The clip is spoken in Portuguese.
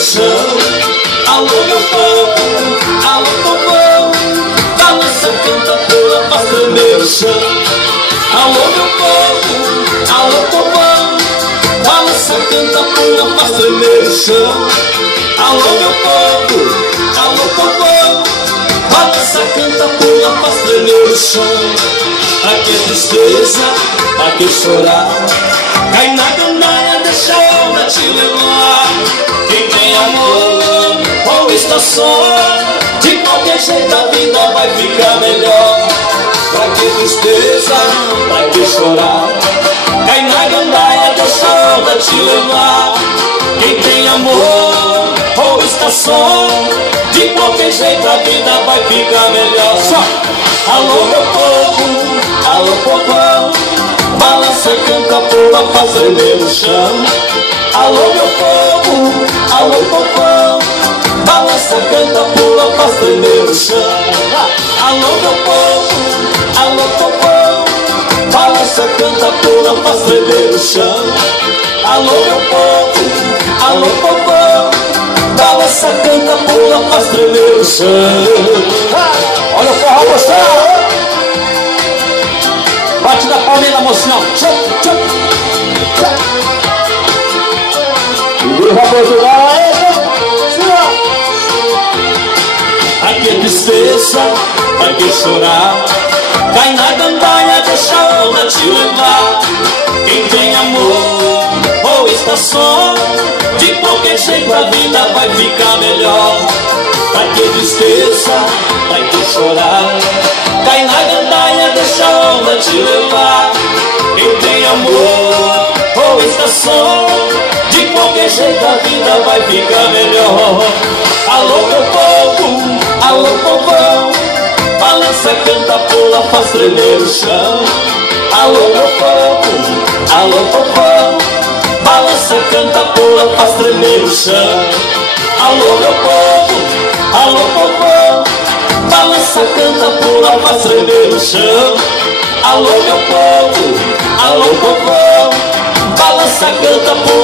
chão. Alô meu povo, alô povão, balança, canta, pula, faz tremer o chão. Alô meu povo, alô povão, balança, canta, pula, faz tremer o chão. Alô meu povo, alô povão, balança, canta, pula, faz tremer o chão. Aqui é tristeza, aqui é chorar, cai na gandaia, deixa a onda te levar. Quem tem amor ou está só, de qualquer jeito a vida vai ficar melhor. Pra que tristeza, pra que chorar, cai na gandaia, deixa a onda te levar. Quem tem amor ou está só, de qualquer jeito a vida vai ficar melhor. Só! Alô meu povo, alô povão, balança, canta, pula, faz tremer o chão. Alô meu povo, alô povão, balança, canta, pula, faz tremer o chão. Alô meu povo, alô povão, balança, canta, pula, faz tremer o chão. Alô meu povo, alô povão, balança, canta, pula, faz tremer o chão. Olha o forró, moção! Bate na palmeira, moção! Viva Portugal! Aqui é tristeza, vai que chorar, cai na gandaia, deixa a onda te levar. Quem tem amor ou está só, de qualquer jeito a vida vai ficar melhor. Pra que tristeza, vai que chorar, cai na gandaia, deixa a onda te levar. Quem tem amor ou está só, de qualquer jeito a vida vai ficar melhor. Alô meu povo, alô povão, balança, canta, pula, faz tremer o chão. Alô meu povo, alô povão, balança, canta, pula, faz tremer o chão. Alô meu povo, alô povão, balança, canta, pula, faz tremer o chão. Alô meu povo, alô povão, balança, canta, pula.